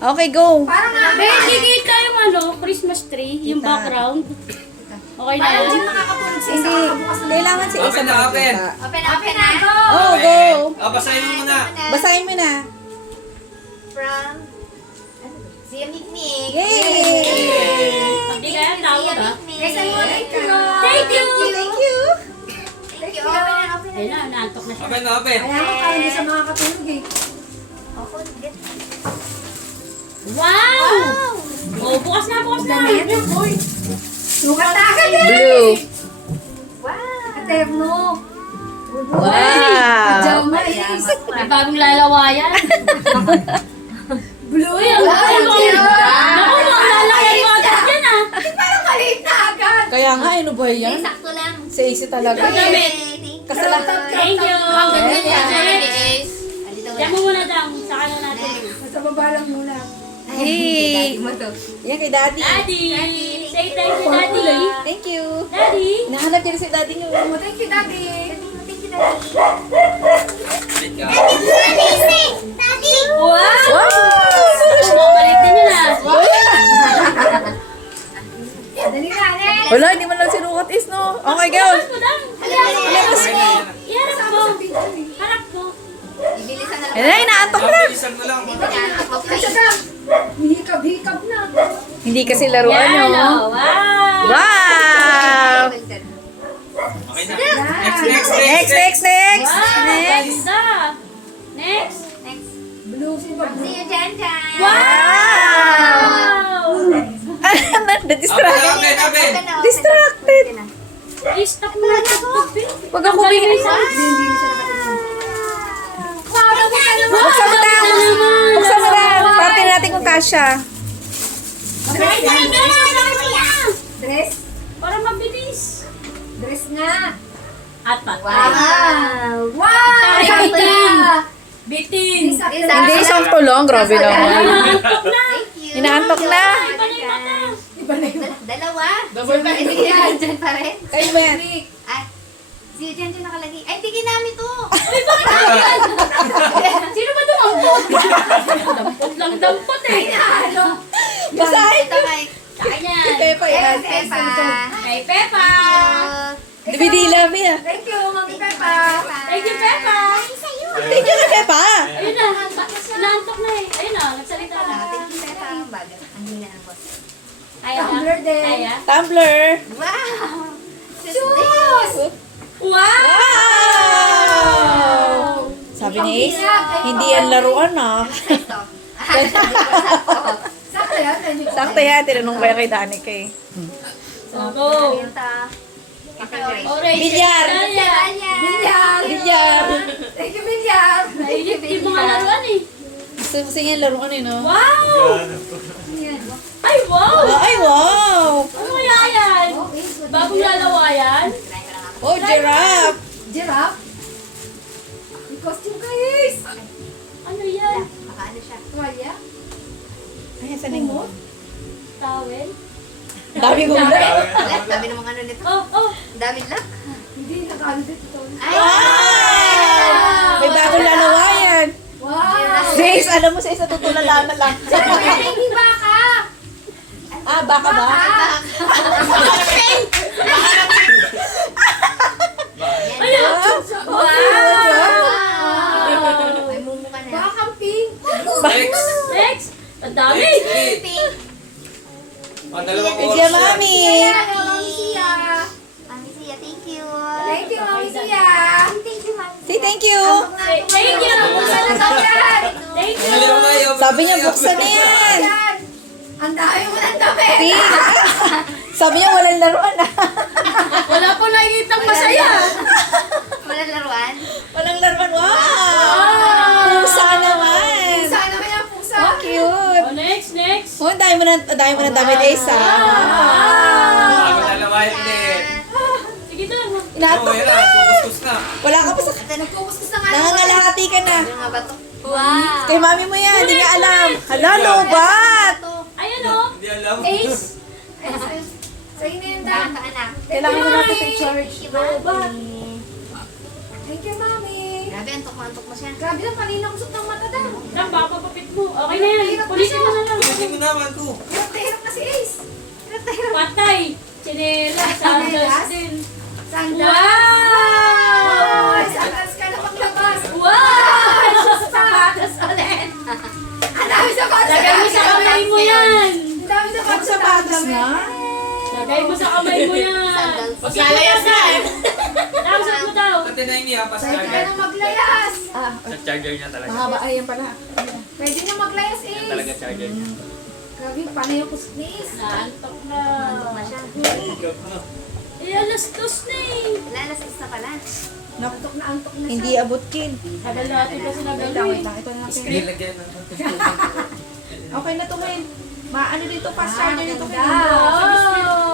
Okay, go. Parang nga. Kita yung Christmas tree, yung Kita. background. Okay na Parang yan. hindi makakatulog sa isa. Hindi. Kailangan si Isa Open na, open. makita. Open na. Go. Oh, go. Basahin mo muna. Basahin mo na. From Zia Mikmik. Yay! Hindi kaya tawag ba? Thank you. Thank you! Thank you. Thank you. Open na. Ayun na, naantok na siya. Open na, open. Kaya mo parang hindi siya makakatulog eh. Wow! Oh, bukas na, bukas na. Sukat na agad eh. Blue. Wow. Katerno. Wow. Pajama is. May bagong lalawayan. Blue. Uy, ang laki. Naku, mga lalayan mo agad yan ah. Parang maliit na agad. Kaya nga, ano ba yan? Sakto lang. Si Isa talaga. Damit. Kasalanan. Thank you. Ang ganda niya. Jex. Diyan mo muna daw. Saka na natin. Sa baba lang muna. Hey. Yan kay Daddy. Daddy! Say thank you, Daddy. Thank you. Daddy! Nahanap niya rin si Daddy niyo. Oh, thank you, Daddy. Thank you, Daddy. Wait ka. Daddy! Wow! Wow! Bumabalik din yun ah. Dali na, next. Wala, hindi man lang sinukat is, no? Okay, go. Labas mo lang. Labas mo. Iharap mo. Harap mo. Ibilisan na lang. Ayun na, inaantok na. Bilisan mo lang. Hikab-hikab na. Hindi kasi laruan, Yan, no? oh. Wow! Wow! Okay na. Next. Next. Wow! Next. Ganda! Next! Next. Blue, sino ba? See you, Jan Jan. Wow! Na-distract. Open. Distracted. I-stop mo na ito. Wag ako Hindi bigyan. siya Buksan mo lang. Buksan mo lang. Parte natin kung kasha. Dress. Para mabilis. Dress nga. At pat. Wow. Wow. Bitin. Bitin. Hindi, sakto lang. Grabe naman. Antok na. Inaantok na. Iba na yung mata. Dalawa. Double pa. Sige, Jan pa rin. Kayo ba yan? At si Jan Jan nakalagay. Ay, tigin namin to. Sino ba dumampot? Dampot lang dampot eh. Ano? Basahin Ito, niyo. Mike. Kaya. Pepa yan. Pepa. Kay Peppa. Dibidila mo yan. Thank you, Mami Pepa. Thank you, Peppa. Thank you kay Pepa. Ayun na. Naantok na eh. Ayun na. Nagsalita na. Thank you, Pepa. Ang hina ng boss. Kaya. Tumbler din. Kaya. Tumbler. Wow. Shoes. Wow! Wow! Sabi ni Ace, hindi yan laruan ah. Ito. Sakto yan. Sakto yan, tinanong ba yan kay Danica eh. Sako. Orange. Bilyar. Bilyar. Bilyar. Bilyar. Thank you, Bilyar. Yung mga laruan eh. Gusto yan laruan eh, no? Wow! Ay, wow! Ay, wow! Ano kaya yan? Bagong lalawayan? Oh, giraffe! Giraffe. May costume guys. Ano yan? Ano siya? Tuwalya? Ay, saan yung mo? Towel? Dami ko na. Dami namang ano nito. Oh! Dami lang. Hindi, nakalo dito. Ay! Wow! May bagong lalawayan. Wow! Grace, alam mo sa isa tutulala na lang. Hindi baka! Ah, baka ba? Ayun! Wow! May mumuka na. Baka pink! Next. Next! Ang dami! Pink! Dalawang It's your oras. mommy. Mami Sia! Mami Sia, thank you! Thank you, Mami Sia! Thank you, Mami Say thank you. Thank you! Thank you! Dalawa na yun. Sabi niya, buksan na yan. Ang dami mo ng damit! Pink. Sabi niya, walang laruan ah. Wala po nakikitang masaya! Walang laruan? Walang laruan. Wow! Pusa naman. Sana may ang pusa! Oh, cute. Oh, next! Oh, ang dami mo na damit, Ace ah. Bagong lalawayan din. Sige na! Inaantok yan na. Kukuskus na. Wala ka pa sa... Nagkukuskus na nga. Nangangalahati ka na. Ano nga ba to? Wow! Kay mami mo yan, hindi niya alam. Hala, lobat. Ayun o! Hindi alam. Ace! Sa'yo na yun, Dan. Kailangan mo natin i-charge. Thank you, Mami. Grabe, antok mo siya. Grabe lang, kanina kusok ng mata daw. Lang, baka papapit mo. Okay na yan. Pulitin mo na lang. Hindi mo naman ko. Hirap na hirap na si Ace. Patay. Chinela. Sandals din. Sandals. Wow! Sandals ka na paglabas. Wow! Sapatos ulit. Ang dami sapatos. Lagay mo sa kamay mo yan. Ang dami sapatos na. Lagay mo sa kamay mo yan. Sandals. Maglalayas na eh. Tapos mo daw. Pati na ini pas Pwede ka charger. nang maglayas. Sa charger niya talaga. Mahaba, ayan pala. Pwede na maglayas, Yan Ace. talaga charger niya. Grabe, paano yung kusok ni Ace? Naantok na. Antok na siya. Eh, alas dos na eh. Lalasas na pala. Antok na siya. Hindi abot kin. Tagal natin kasi Wait lang, wait nagagawin. lang. Ito na natin. Nilagyan ng Okay na to, Win. Maano dito, fast charger dito. Ganda.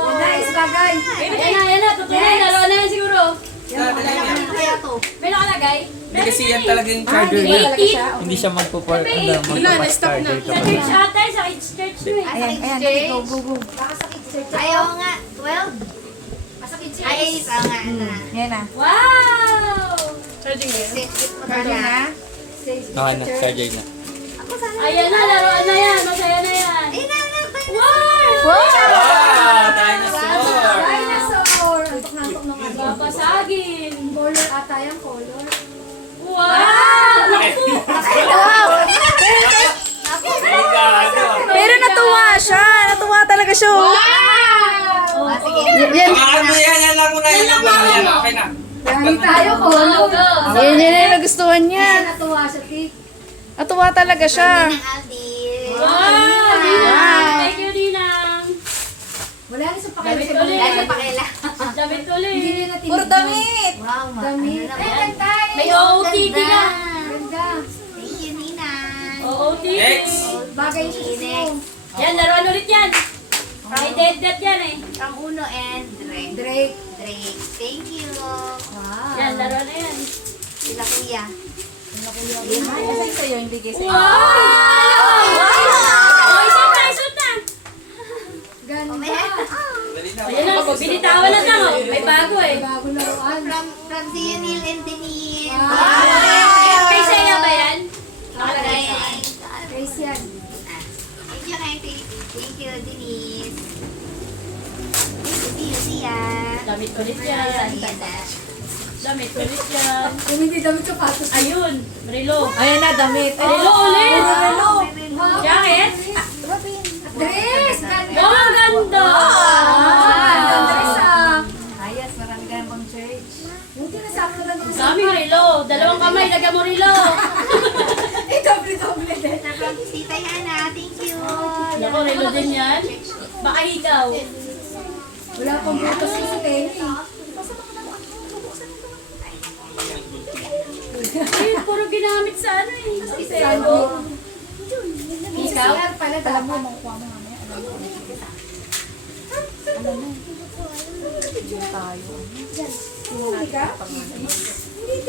Ganda, Ace, bagay. Ayan na. Totoo na. Laro na yan siguro. Dati na yan. Ano kaya to? May nakalagay? Hindi kasi yan talaga yung charger Hindi niya. talaga siya. Hindi siya magpa-fast charger Sa church ata, sa church mo eh. Ayan, ayan, dali, go, go, go. Baka sakit siya. Ayaw nga. 12? Masakit siya. Ay, Ace. Oo nga. Ito na. Yan na. Wow! Safety mo Charger na. na. Okay na, charger niya. Ako sana. Ayan na, laruan na yan. Masaya na yan. Ay, nanak. Wow! Wow! Dinosaur! Dinosaur. Antok na antok nung ano. Babasagin. Color ata yung color. Wow! Naku! Delikado. Pero natuwa siya. Natuwa talaga siya. Ah, sige. Yan. Ano yan lang muna. Yan lang muna. Yan, okay na. Dami tayo, color. Yan yung nagustuhan niya. Kasi natuwa siya, Tik. Natuwa talaga siya. Ng Aldi. Wow! Ninang! Thank you, Ninang! Wala rin sa Damit pakilig sa ulit. mga. Dahil sa pakila. Damit Hindi ulit. rin natin. Puro damit. Wow, ma. Damit. Ano Eh, naman? ganda. May OOTD ka. Ganda. Thank you, Ninang. OOTD. Next. Bagay siya sa Next. Yan, laruan ulit yan. May dead yan eh. From Uno and Drake. Drake. Drake. Thank you. Wow. Yan, laruan na yan. Sila kuya. Ay, kasi sa'yo, hindi kasi. Wow! Oh, isot na! Ganda. Oh, may Dali na. Ayan na, binitawan na lang oh. May bago eh. Bago laruan. From Zionil and Denise. Wow. May saya ba yan? Nakalagay. Trace yan. Thank you, Kay. Thank you, Denise. See ya. Damit ulit yan. See ya. Damit ulit yan. Kung hindi damit sapatos. Ayun, relo. Ayan na, damit. Relo ulit. Wow. Jacket. Dress. Ganda. Oh, ang ganda. Ganda dress ah. Ayos, marami ka ng pang church. Buti na sakto lang ito. Daming relo. Dalawang kamay, lagyan mo relo. Eh, doble din. From Tita Yana. Thank you. Naku, relo din yan. Baka ikaw. Wala pang butas sa Tenny. Eh, puro ginamit sa ano eh. Sando. Ikaw? Pala, alam mo, makukuha mo mamaya. Huli ka?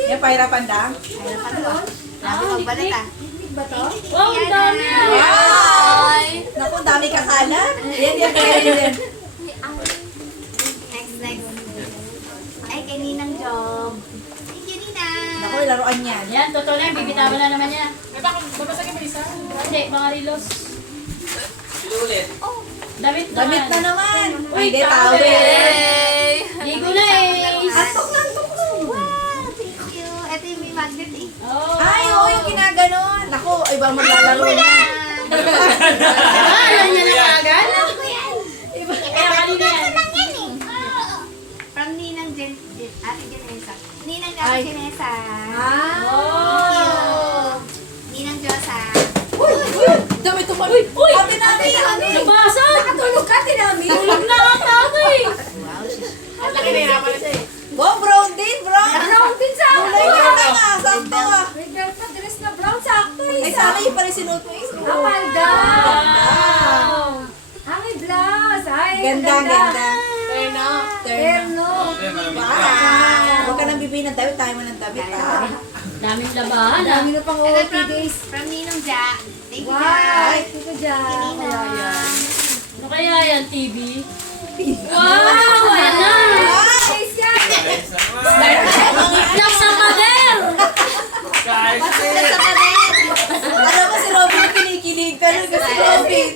Yan, pahirapan lang. Ayun pa to. Grabe magbalat ah. Picnic ba to? Wow, ang dami. Naku, dami kakalat. Yan, yan, yan. Next. Ay, kay Ninang Job. Thank you, Ninang. Naku, laruan yan. Yan, totoo na yan. Bibitawan na naman yan. Babasagin mo isa? Hindi, mga relos. Sino ulit? Damit naman. Damit na naman. Uy, Hindi, towel. towel. Ligo na eh. Antok na, antok na. Wow, thank you. Ito yung may magnet eh. Oh. Ay, oo, yung ginaganon. Naku, ibang maglalaro na. Ah, alam niya na agad. Alam ko yan. Kaya kanina yan. Lang yan eh. From Ninang Ate Janessa. Ninang Ate Janessa. Ah. Thank you. Oh. Ninang Josa. Dami tumabi. Uy! Ate namin. Nabasag! Nakatulog ka, tinami. Tulog na ata ako eh. Wow, she's... At laki na hirapan na siya eh. Wow, brown din, brown. Brown din sa akin. Kulay niya na nga, sakto ah. May girlfriend dress na brown, sakto eh. Ay, sa akin yung pala sinuot mo is. Amanda. Wow! Ah, may blouse. Ay, Ganda, ganda. Terno. Okay, malamig Wow. ka. Huwag ka nang bibili ng damit, tayo mo ng damit ah. Daming labahan ah. Dami na pang Ito OT days. from Ninong Ja. Thank you, Wow. Ja. Ay, Tito Jan. Ninong. Ano kaya yan, TV? Wow! Ayan na! Guys, yan. Guys, naman. Itlog sa pader! Ayos Pasok na na eh. sa pader. Alam mo si Robin yung kinikilig. Ganun ka si Robin.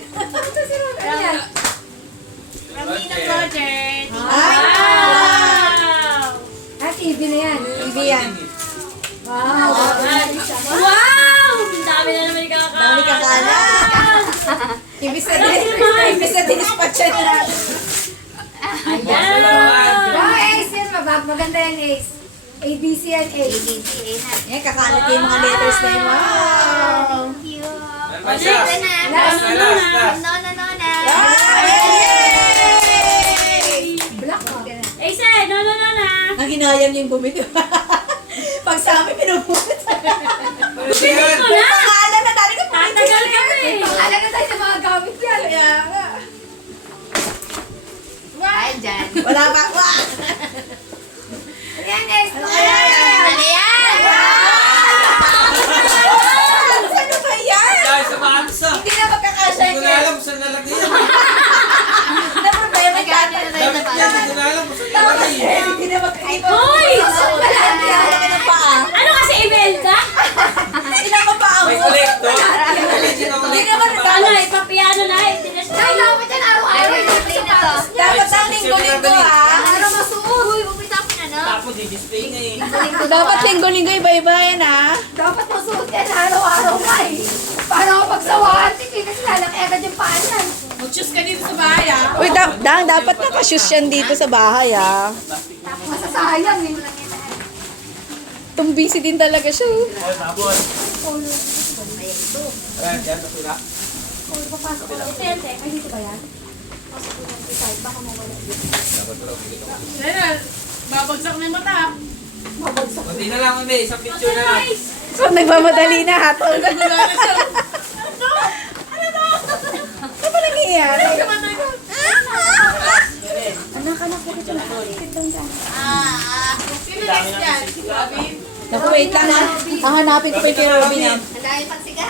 From Nina Project. Ay! Wow! Ah, TV na yan. TV yan. Wow. Wow! Ang dami na naman ikakakalat. Dami kakalat. Ibig sa dinispatch na. Ayan! Wow, Ace yan. Maganda yan, Ace. ABC yan, Ace. ABCA na. Yan, kakalat yung mga letters na yun. Wow! Thank you. Meron pa siya. Ito na. Last na, last, last. No, no, no, na. Yay! Black mo. Ace, no, no, no, na. Ang hinayang yung bumili. Pag sa amin, pinupulot. Pilit mo na! Pangalan na dali ka Tatagal ka pa eh. Pangalan na tayo sa mga gamit yan. Kaya nga. Ay, dyan. Wala pa. Wah! Ayan, Ace. Ano yan? Ano ba yan? Dahil sa matas ah. Hindi na magkakasya Hindi ko na alam kung saan nalagay yan. Hindi na problema. Nagkano na tayo sa Dapat yan, pader. hindi ko na alam kung saan nalagay yan. Hindi na magkakasya. Hoy! Wala ng paa. Ano kasi, Imelda? Hindi na mapaa May mo. kolektor. Hindi naman Ano, ipapiano na, itinas na. Ay, dapat yan araw-araw. Ay, display na to. Dapat ang linggo-linggo ha. Para masuot. Uy, bumita ko na, no? Tapos di-display nga eh. Dapat linggo-linggo iba-iba yan ha. Dapat masuot yan araw-araw ka eh. Paano ako pagsawahan? Hindi kasi lalaki agad yung paa niyan. Mag-choose ka dito sa bahay, ah. Uy, dapat nakashoes yan dito sa bahay ha. Masasayang eh. Tumbisi din talaga siya. Oh, tapos. Ayan, dyan sa pila. Ay, dito ba yan? Ayan, babagsak na yung mata. Kunti na lang, hindi. Isang picture na lang. So, nagmamadali na hatol. Nagulala siya. Ano ba nangyayari? Sino next yan? Robin? Naku, wait lang ha. Hahanapin ko pa yung kay Robin ha. Ang dami pang siga.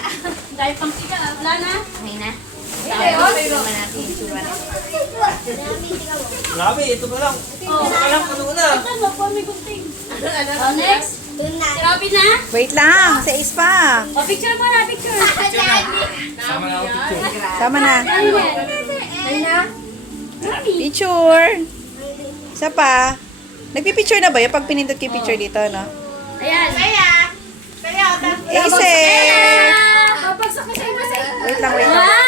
Dahil pang siga, wala na. Okay na. Ayos. Tignan natin yung tsura. Grabe, ito pa lang. Oh. Ito pa lang, ano na. Ano, po, may gunting. Oh, next. Si Robin na. Wait lang, sa Ace pa. Oh, picture mo na, picture. Sama na ako picture. Sama na. Ano yan? Ayun na. Picture. Isa pa. Nagpipicture na ba yun pag pinindot yung picture dito, no? Ayan. Ace! Ah! Babagsak ka sa iba sa Wait lang, wait lang. Wow!